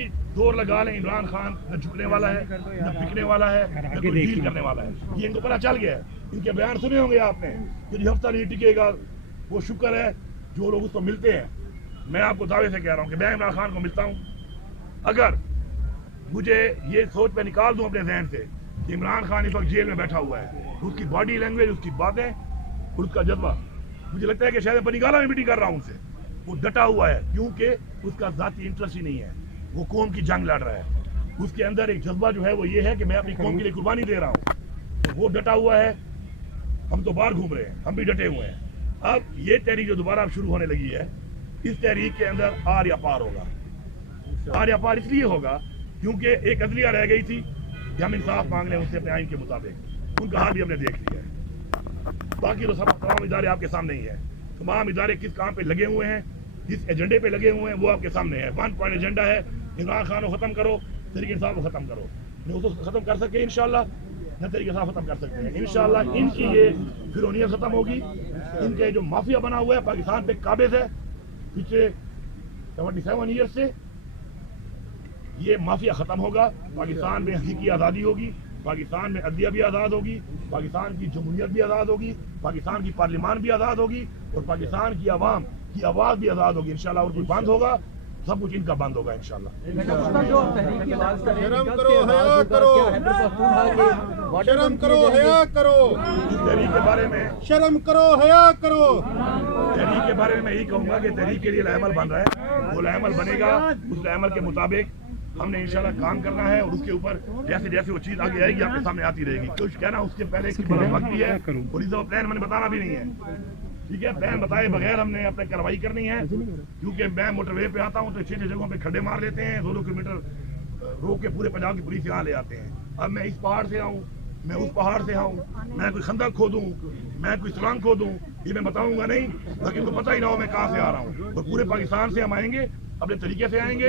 بھی دور لگا لیں عمران خان نہ جھکنے والا ہے نہ بکنے والا ہے نہ کوئی ڈیل کرنے والا ہے. یہ ان کو پتہ چل گیا ہے. ان کے بیان سنے ہوں گے آپ نے کہ جو ہفتہ نہیں ٹکے گا وہ شکر ہے جو لوگ اس کو ملتے ہیں. میں آپ کو دعوے سے کہہ رہا ہوں کہ میں عمران خان کو ملتا ہوں. اگر مجھے یہ سوچ میں نکال دوں اپنے ذہن سے کہ عمران خان اس وقت جیل میں بیٹھا ہوا ہے, اس کی باڈی لینگویج, اس کی باتیں اور اس کا جذبہ, مجھے لگتا ہے کہ شاید بنی گالہ میں میٹنگ کر رہا ہوں ان سے. وہ ڈٹا ہوا ہے کیونکہ اس کا ذاتی انٹرسٹ ہی نہیں ہے, وہ قوم کی جنگ لڑ رہا ہے. اس کے اندر ایک جذبہ جو ہے وہ یہ ہے کہ میں اپنی قوم کے لیے قربانی دے رہا ہوں. تو وہ ڈٹا ہوا ہے. ہم تو باہر گھوم رہے ہیں, ہم بھی ڈٹے ہوئے ہیں. اب یہ تحریک جو دوبارہ اب شروع ہونے لگی ہے, اس تحریک کے اندر آر یا پار ہوگا. آر یا پار اس لیے ہوگا کیونکہ ایک عدلیہ رہ گئی تھی کہ ہم انصاف مانگ لیں ان سے اپنے آئین کے مطابق. ان کا حال بھی ہم نے دیکھ لیا ہے. باقی تو سب تمام ادارے آپ کے سامنے ہی ہیں. تمام ادارے کس کام پہ لگے ہوئے ہیں, جس ایجنڈے پہ لگے ہوئے ہیں وہ آپ کے سامنے ہے. 1 پوائنٹ ایجنڈا ہے, عمران خان کو ختم کرو, تحریک انصاف کو ختم کرو. نہ اس کو ختم کر سکے انشاءاللہ, نہ تحریک انصاف ختم کر سکتے ہیں انشاءاللہ. ان کی یہ فرونیت ختم ہوگی. ان کے جو مافیا بنا ہوا ہے پاکستان پہ قابض ہے پچھلے 77 ایئر سے, یہ مافیا ختم ہوگا. پاکستان میں حقیقی آزادی ہوگی. پاکستان میں عدلیہ بھی آزاد ہوگی. پاکستان کی جمہوریت بھی آزاد ہوگی. پاکستان کی پارلیمان بھی آزاد ہوگی. اور پاکستان کی عوام کی آواز بھی آزاد ہوگی انشاءاللہ. اور کوئی بند ہوگا, سب کچھ ان کا بند ہوگا انشاءاللہ. شرم کرو, حیا کرو, شرم کرو, حیا کرو. تحریک کے بارے میں شرم کرو, حیا کرو. تحریک کے بارے میں میں یہی کہوں گا کہ تحریک کے لیے لائحہ بن رہا ہے. وہ لائحہ بنے گا, اس لائحہ کے مطابق ہم نے انشاءاللہ کام کرنا ہے. اور اس کے اوپر جیسے جیسے وہ چیز آگے آئے گی آپ کے سامنے آتی رہے گی. کچھ کہنا اس کے پہلے ایک وقت بھی ہے, اور اس پلان ہم نے بتانا بھی نہیں ہے. ٹھیک ہے, پلان بتائے بغیر ہم نے اپنے کارروائی کرنی ہے. کیونکہ میں موٹر وے پہ آتا ہوں تو 6 جگہوں پہ کھڈے مار لیتے ہیں. 2 کلومیٹر روک کے پورے پنجاب کی پولیس یہاں لے آتے ہیں. اب میں اس پہاڑ سے آؤں, میں اس پہاڑ سے آؤں, میں کوئی خندق کھودوں, میں کوئی سرنگ کھودوں, یہ میں بتاؤں گا نہیں تاکہ ان کو پتہ ہی نہ ہو میں کہاں سے آ رہا ہوں. اور پورے پاکستان سے ہم آئیں گے, اپنے طریقے سے آئیں گے.